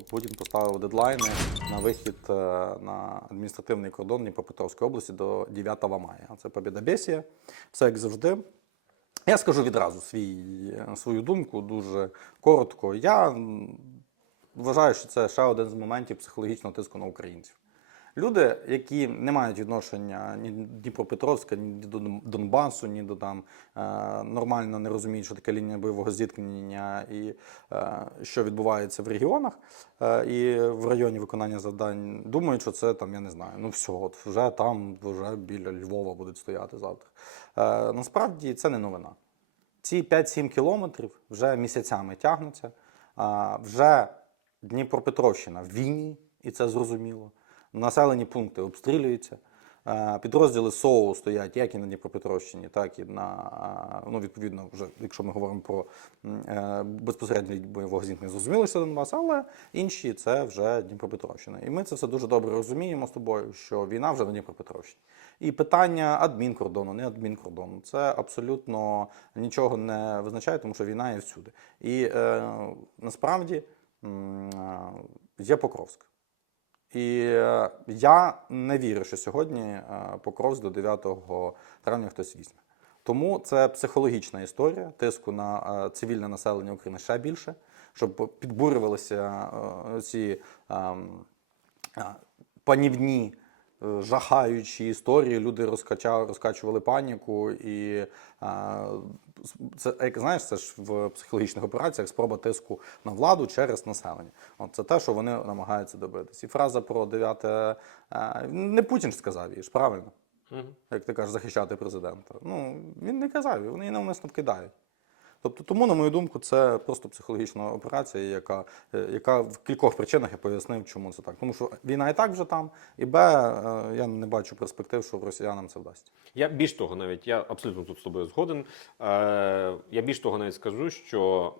Путін поставив дедлайни на вихід е, на адміністративний кордон Дніпропетровської області до 9 мая. Це побєдобєсія. Все як завжди. Я скажу відразу свій, свою думку дуже коротко. Я вважаю, що це ще один з моментів психологічного тиску на українців. Люди, які не мають відношення ні до Дніпропетровська, ні до Донбасу, ні до там е, нормально не розуміють, що таке лінія бойового зіткнення і е, що відбувається в регіонах е, і в районі виконання завдань, думають, що це там, я не знаю, ну все, от вже там, вже біля Львова будуть стояти завтра. Насправді це не новина. Ці 5-7 кілометрів вже місяцями тягнуться. Вже Дніпропетровщина в війні, і це зрозуміло. Населені пункти обстрілюються. Е, Підрозділи СОУ стоять як і на Дніпропетровщині, так і на ну, відповідно, вже якщо ми говоримо про е, безпосередньо бойового зіткнення, зрозуміло, що Донбас, але інші це вже Дніпропетровщина. І ми це все дуже добре розуміємо з тобою, що війна вже на Дніпропетровщині. І питання адмінкордону, не адмінкордону, це абсолютно нічого не визначає, тому що війна є всюди. І е, насправді е, є Покровськ. І е, я не вірю, що сьогодні е, Покровськ до 9 травня хтось візьме. Тому це психологічна історія тиску на е, цивільне населення України ще більше, щоб підбурювалися ці ем, панівні, жахаючі історії. Люди розкачали, розкачували паніку, і це як знаєш, це ж в психологічних операціях спроба тиску на владу через населення. От це те, що вони намагаються добитися. І фраза про 9... е, не Путін ж сказав її ж правильно, як ти кажеш, захищати президента. Ну він не казав, вони її навмисно вкидають. Тобто, тому, на мою думку, це просто психологічна операція, яка, е, яка в кількох причинах я пояснив, чому це так. Тому що війна і так вже там, і Б, е, я не бачу перспектив, що росіянам це вдасться. Я більш того, навіть я абсолютно тут з тобою згоден. Е, я більш того навіть скажу, що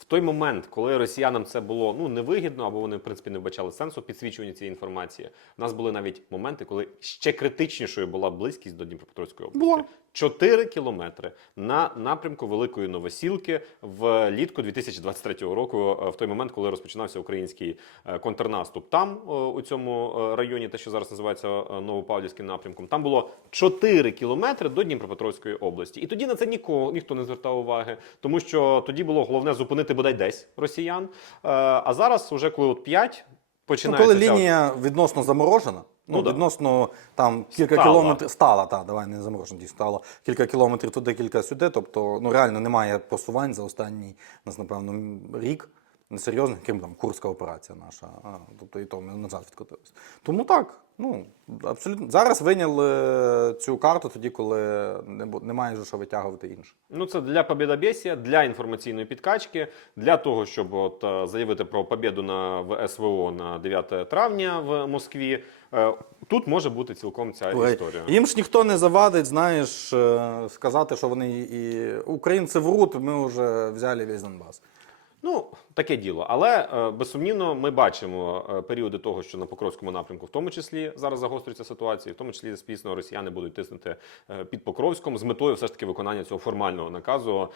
в той момент, коли росіянам це було ну невигідно, або вони в принципі не вбачали сенсу підсвічування цієї інформації. У нас були навіть моменти, коли ще критичнішою була близькість до Дніпропетровської області. Була. 4 кілометри на напрямку Великої Новосілки влітку 2023 року, е, в той момент, коли розпочинався український е, контрнаступ. Там е, у цьому районі, те, що зараз називається Новопавлівським напрямком, там було 4 кілометри до Дніпропетровської області. І тоді на це нікого ніхто не звертав уваги, тому що тоді було головне зупинити бодай десь росіян. Е, А зараз, уже коли от 5, Ну, починається коли ця лінія відносно заморожена, ну, Ну, да. відносно там кілька Стала. кілометрів стала, та давай не заморожено, дійсно стала кілька кілометрів туди, кілька сюди. Тобто, ну реально немає просувань за останній, нас, напевно, рік. Несерйозних, крім там Курська операція наша, а, тобто і то ми назад відкотилися. Тому так, ну абсолютно зараз виняли цю карту тоді, коли не немає вже що витягувати інше. Ну, це для побєдобєсія, для інформаційної підкачки, для того, щоб от, е, заявити про побєду на в СВО на 9 травня в Москві. Е, Тут може бути цілком ця Ой, історія. Їм ж ніхто не завадить, знаєш, е, сказати, що вони і українці врут, ми вже взяли весь Донбас. Ну, таке діло. Але е, безсумнівно ми бачимо е, періоди того, що на Покровському напрямку, в тому числі зараз загострюється ситуація, в тому числі, звісно, росіяни будуть тиснути е, під Покровськом з метою все ж таки виконання цього формального наказу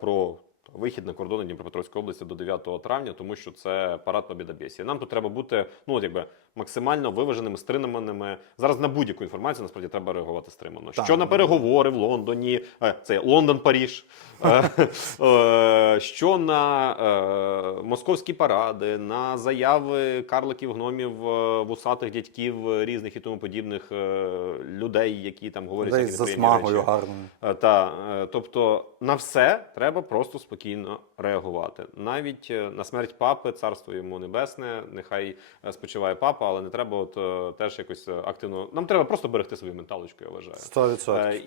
про. Вихід на кордони Дніпропетровської області до 9 травня, тому що це парад Побєдобєсія. Нам тут треба бути ну от якби максимально виваженими, стриманими. Зараз на будь-яку інформацію насправді треба реагувати стримано. Так. Що на переговори в Лондоні, е, це Лондон, Паріж, е, е, що на московські паради, на заяви карликів, гномів, вусатих дядьків різних і тому подібних людей, які там говорять всякі засмагою Та, е, тобто на все треба просто спокійно реагувати. Навіть е, на смерть папи, царство йому небесне, нехай е, спочиває папа, але не треба от е, теж якось активно. Нам треба просто берегти свою менталочку, я вважаю. 100%. Е,